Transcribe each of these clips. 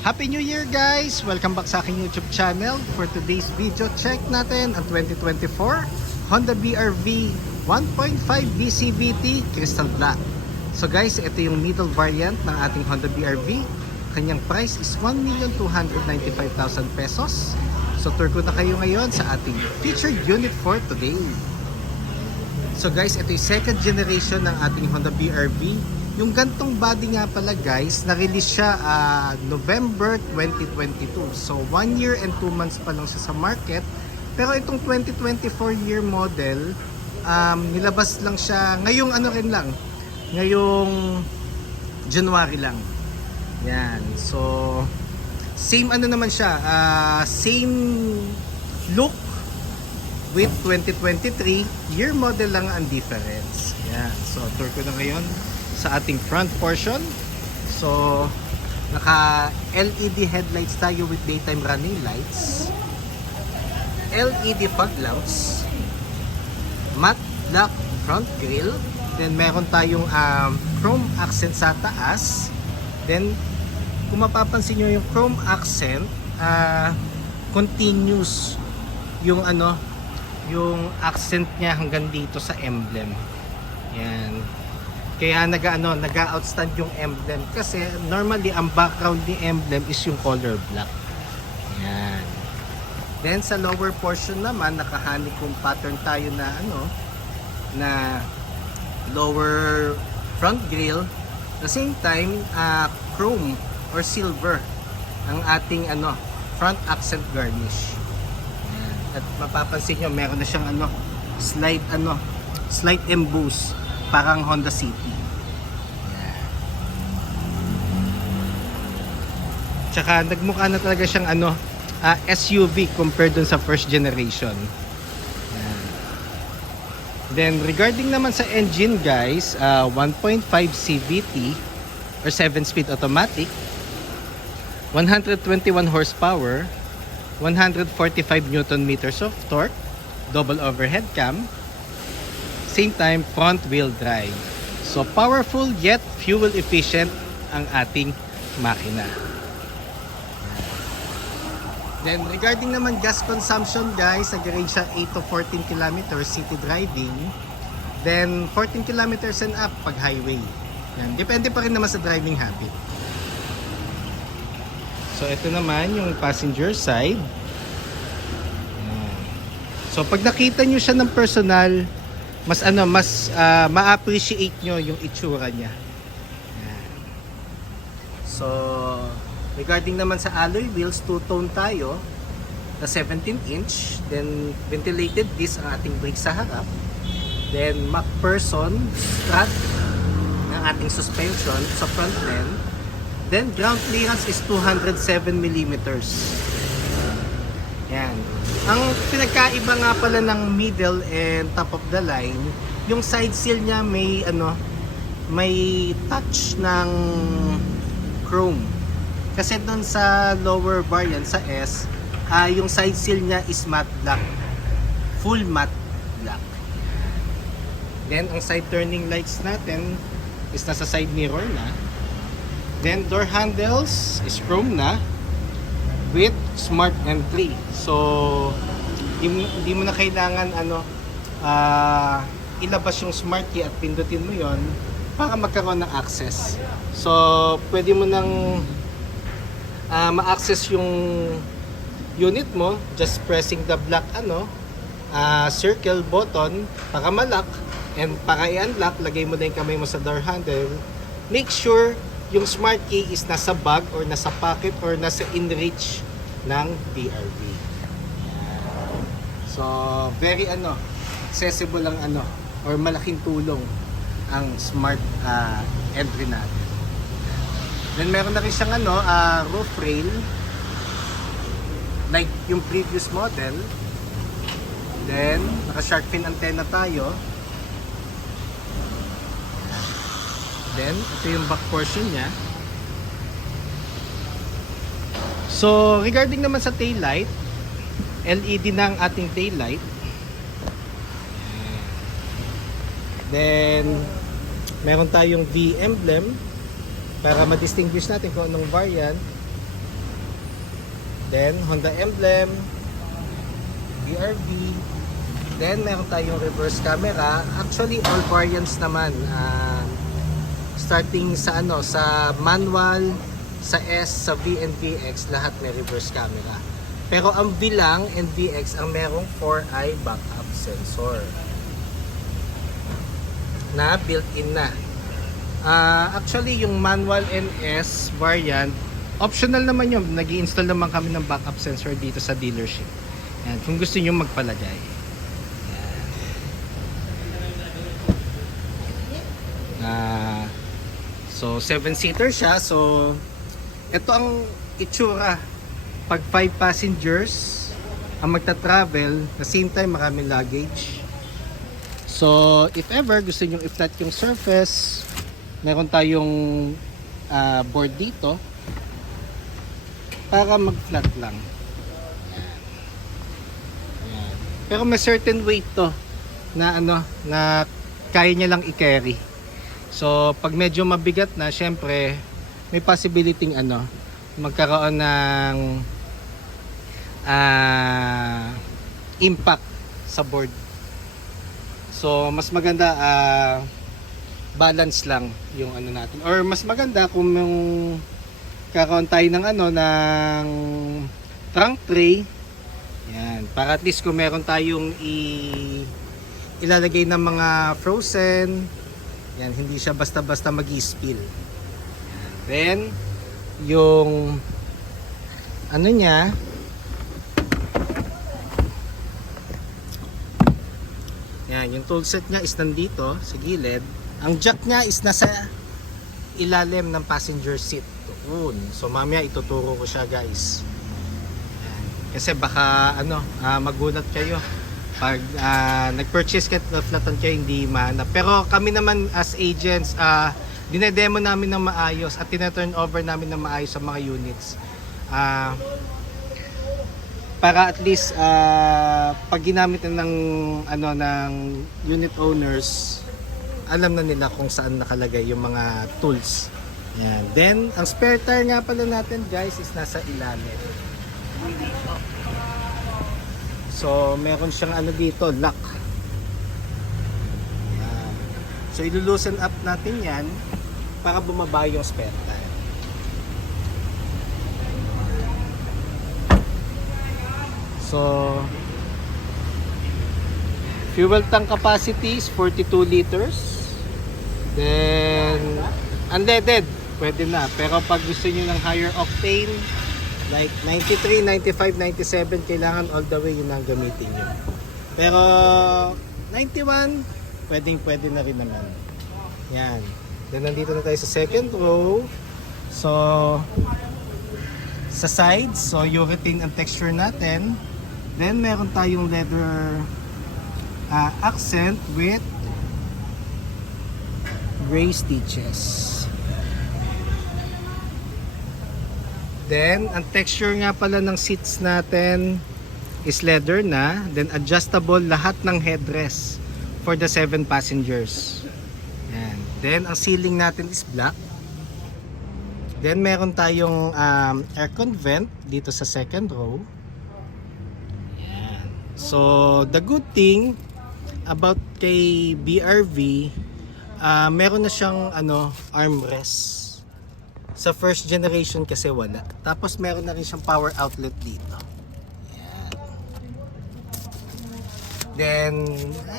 Happy New Year guys! Welcome back sa aking YouTube channel. For today's video, check natin ang 2024 Honda BR-V 1.5 DCVT Crystal Black. So guys, ito yung middle variant ng ating Honda BR-V. Kanyang price is 1,295,000 pesos. So tour ko na kayo ngayon sa ating featured unit for today. So guys, ito yung second generation ng ating Honda BR-V. Yung gantong body nga pala guys, na-release siya November 2022. So 1 year and 2 months pa lang siya sa market. Pero itong 2024 year model, nilabas lang siya ngayong ngayong January lang. Yan. So same naman siya, same look with 2023 year model lang ang difference. Yan. So tour ko na ngayon sa ating front portion. So naka LED headlights tayo with daytime running lights, LED fog lamps, matte black front grille, then meron tayong chrome accent sa taas. Then kung mapapansin nyo yung chrome accent, continuous yung yung accent niya hanggang dito sa emblem. Yan. Kaya nag-outstand yung emblem kasi normally ang background ni emblem is yung color black. Yan. Then sa lower portion naman naka-honeycomb pattern tayo na na lower front grille. At the same time chrome or silver ang ating front accent garnish. Yan. At mapapansin nyo meron na siyang slight emboss, parang Honda City. Yan. Tsaka nagmukha na talaga siyang SUV compared dun sa first generation. Yan. Then regarding naman sa engine guys, 1.5 CVT or 7-speed automatic, 121 horsepower, 145 Newton meters of torque, double overhead cam, same time front wheel drive. So powerful yet fuel efficient ang ating makina. Then regarding naman gas consumption guys, nag-range siya 8 to 14 kilometers city driving, then 14 kilometers and up pag highway. Yan. Depende pa rin naman sa driving habit. So ito naman yung passenger side. Yan. So pag nakita nyo siya ng personal, mas ma-appreciate nyo yung itsura niya. Yan. So regarding naman sa alloy wheels, two-tone tayo na 17-inch, then ventilated disc ang ating brake sa harap, then MacPherson strut ng ating suspension sa front end, then ground clearance is 207 millimeters. Yan. Ang pinagkaiba nga pala ng middle and top of the line, yung side seal niya may may touch ng chrome. Kasi doon sa lower variant sa S, yung side seal niya is matte black. Full matte black. Then ang side turning lights natin is nasa side mirror na. Then door handles is chrome na with smart entry. So hindi mo na kailangan ilabas yung smart key at pindutin mo yon para magkaroon ng access. So pwede mo nang ma-access yung unit mo just pressing the black circle button para ma-lock, and para i-unlock lagay mo na yung kamay mo sa door handle. Make sure yung smart key is nasa bag or nasa pocket or nasa in reach ng BR-V. So very accessible ang or malaking tulong ang smart entry natin. Then meron na rin siyang roof rail like yung previous model. Then naka shark fin antenna tayo. Then ito yung back portion niya. So regarding naman sa tail light, LED na ang ating tail light. Then meron tayong V emblem para ma-distinguish natin kung anong variant. Then Honda emblem, BRV. Then meron tayong reverse camera. Actually all variants naman. Starting sa sa manual, sa S, sa V and VX, lahat may reverse camera. Pero ang V lang and VX ang merong 4-eye backup sensor na built-in na. Actually yung manual and S variant, optional naman yun. Nag-i-install naman kami ng backup sensor dito sa dealership. Yan, kung gusto niyo magpalagay. So 7-seater siya. So ito ang itsura pag 5 passengers ang magta-travel, the same time maraming luggage. So if ever gusto niyo i-flat yung surface, meron tayong board dito para mag-flat lang. Ayan. Pero may certain weight to na na kaya niya lang i-carry. So pag medyo mabigat na, syempre may possibility magkaroon ng impact sa board. So mas maganda balance lang yung natin, or mas maganda kung yung karoon tayo ng ng trunk tray. Yan, para at least kung meron tayong ilalagay ng mga frozen, yan, hindi siya basta-basta mag-i-spill. Then yung niya, yan, yung toolset niya is nandito sa gilid. Ang jack niya is nasa ilalim ng passenger seat doon. So mamaya ituturo ko siya, guys. Yan. Kasi baka magulat kayo pag nag-purchase kayo, flatan kayo, hindi mahanap. Pero kami naman as agents, dinedemo namin ng maayos at tina-turn over namin ng maayos sa mga units. Para at least pag ginamit na ng unit owners, alam na nila kung saan nakalagay yung mga tools. Yan. Then ang spare tire nga pala natin, guys, is nasa ilalim. So meron siyang dito, lock. Yan. So ilulusen up natin yan para bumaba yung spare tire. So fuel tank capacity is 42 liters. Then unleaded, pwede na. Pero pag gusto niyo ng higher octane, like 93, 95, 97, kailangan all the way yun ang gamitin nyo. Pero 91, pwede na rin naman. Yan. Then nandito na tayo sa second row. So sa sides, so urethane ang texture natin. Then meron tayong leather accent with gray stitches. Then ang texture nga pala ng seats natin is leather na. Then adjustable lahat ng headrest for the 7 passengers. Yan. Then ang ceiling natin is black. Then meron tayong aircon vent dito sa second row. Yan. So the good thing about kay BRV, meron na siyang armrest. Sa first generation kasi wala. Tapos meron na rin siyang power outlet dito. Yan. Then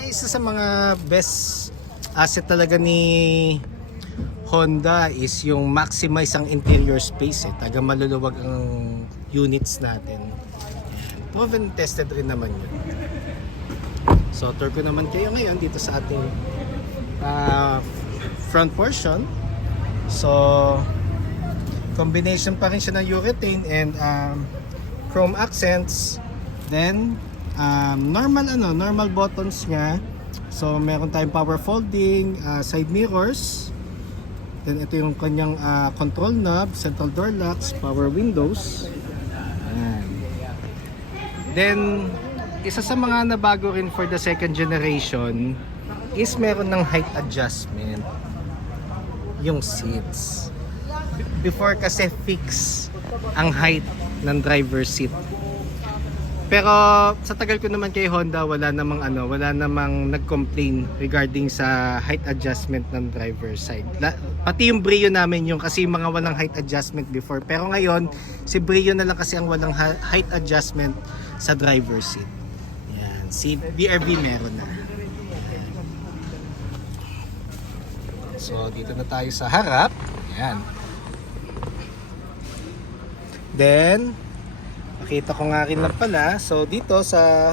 isa sa mga best asset talaga ni Honda is yung maximize ang interior space. Taga maluluwag ang units natin. Yan. Proven tested rin naman yun. So tour ko naman kayo ngayon dito sa ating front portion. So combination pa rin siya ng urethane and chrome accents. Then normal buttons niya. So meron tayong power folding, side mirrors. Then ito yung kanyang control knob, central door locks, power windows. Ayan. Then isa sa mga nabago rin for the second generation is meron ng height adjustment yung seats. Before kasi fix ang height ng driver seat. Pero sa tagal ko naman kay Honda, wala namang nag-complain regarding sa height adjustment ng driver side. Pati yung Brio namin yung kasi mga walang height adjustment before. Pero ngayon, si Brio na lang kasi ang walang height adjustment sa driver seat. Yan. Si BRV meron na. Yan. So dito na tayo sa harap. Yan. Then nakita ko nga rin lang pala, so dito sa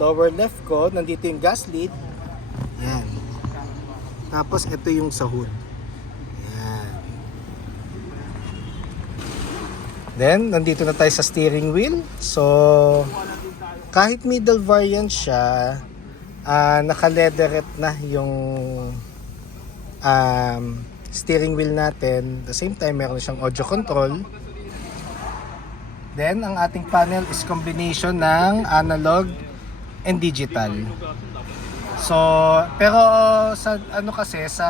lower left ko, nandito yung gas lead. Yan. Tapos ito yung sa hood. Yan. Then, nandito na tayo sa steering wheel. So, kahit middle variant siya, naka-leatherette na yung steering wheel natin. At the same time, meron siyang audio control. Then, ang ating panel is combination ng analog and digital. So, pero sa kasi sa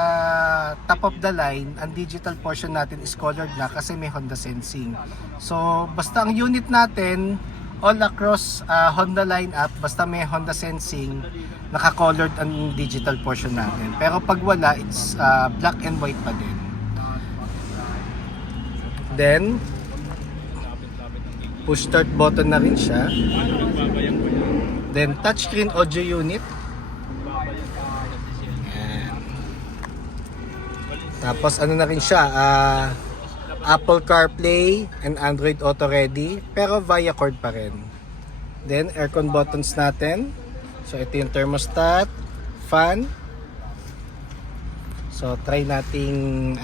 top of the line, ang digital portion natin is colored na kasi may Honda Sensing. So, basta ang unit natin all across Honda lineup, basta may Honda Sensing, naka-colored ang digital portion natin. Pero pag wala, it's black and white pa din. Then, push start button na rin siya. Then touchscreen audio unit. Ayan. Tapos ano na rin siya, Apple CarPlay and Android Auto Ready, pero via cord pa rin. Then aircon buttons natin. So ito yung thermostat, fan. So try nating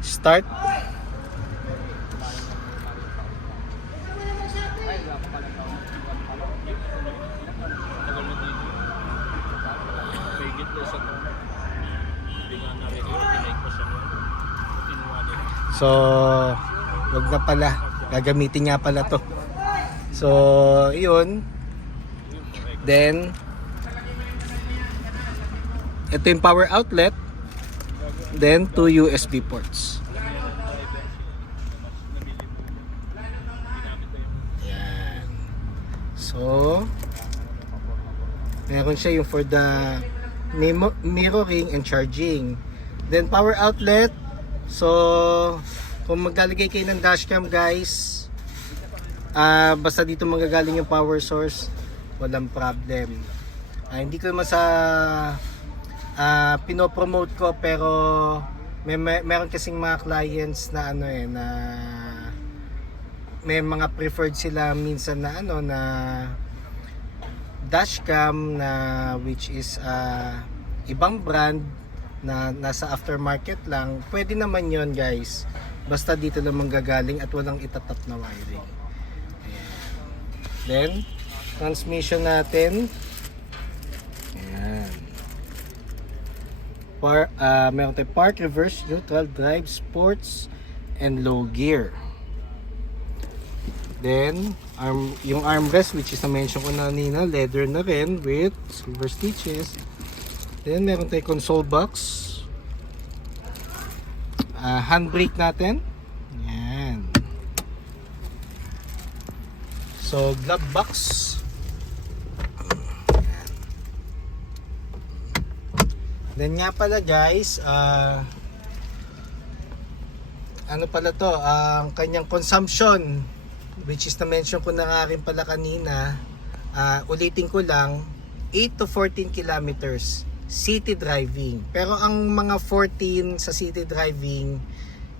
start. So, wag na pala. Gagamitin niya pala to. So, yun. Then, ito yung power outlet. Then, 2 USB ports. Yan. So, meron siya yung for the mirroring and charging. Then, power outlet. So, kung maglalagay kayo ng dashcam guys, basta dito manggagaling yung power source, walang problem. Hindi ko naman sa pinopromote ko, pero meron kasing mga clients na na may mga preferred sila minsan na na dashcam na which is ibang brand na nasa aftermarket lang. Pwede naman yon guys, basta dito lang manggagaling at walang itatap na wiring. Ayan. Then transmission natin, ayan, meron tayong park, reverse, neutral, drive, sports and low gear. Then yung armrest, which is na-mention ko na kanina, leather na rin with silver stitches. Then meron tayong console box, handbrake natin, yan. So glove box, yan. Then nga pala guys, ano pala to, ang kanyang consumption, which is na-mention ko na nga rin pala kanina, ulitin ko lang, 8 to 14 kilometers city driving. Pero ang mga 14 sa city driving,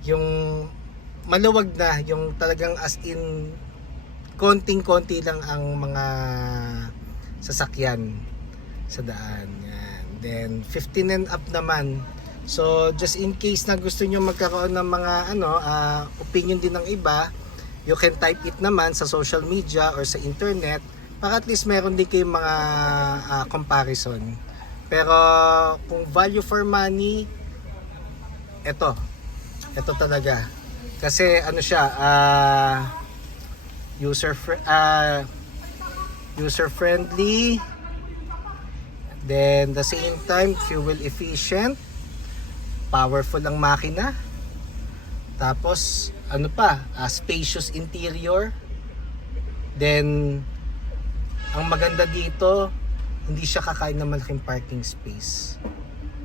yung maluwag na, yung talagang as in konting-konti lang ang mga sasakyan sa daan. Yan. Then 15 and up naman. So just in case na gusto nyo magkaroon ng mga opinion din ng iba, you can type it naman sa social media or sa internet para at least meron din kayong mga comparison. Pero kung value for money, ito talaga. Kasi siya, user friendly, then the same time fuel efficient, powerful ang makina, tapos spacious interior. Then ang maganda dito, hindi siya kakain ng malaking parking space.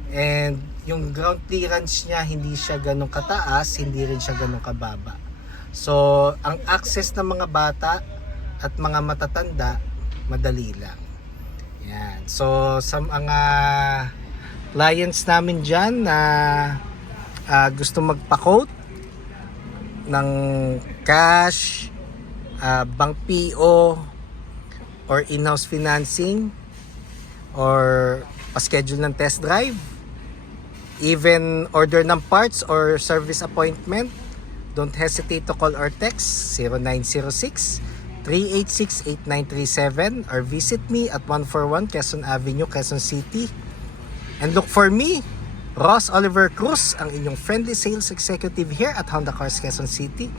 And yung ground clearance niya, hindi siya ganun kataas, hindi rin siya ganun kababa. So, ang access ng mga bata at mga matatanda, madali lang. Yan. So, sa mga clients namin dyan na gusto magpa-quote ng cash, bank PO, or in-house financing, or pa-schedule ng test drive, even order ng parts or service appointment, don't hesitate to call or text 0906-386-8937 or visit me at 141 Quezon Avenue, Quezon City. And look for me, Ross Oliver Cruz, ang inyong friendly sales executive here at Honda Cars Quezon City.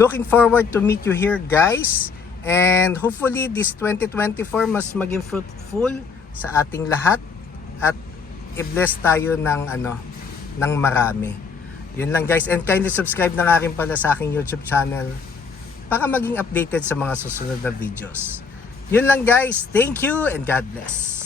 Looking forward to meet you here, guys. And hopefully this 2024 mas maging fruitful sa ating lahat at i-bless tayo ng marami. Yun lang, guys, and kindly subscribe na nga rin pala sa aking YouTube channel para maging updated sa mga susunod na videos. Yun lang, guys, thank you and God bless.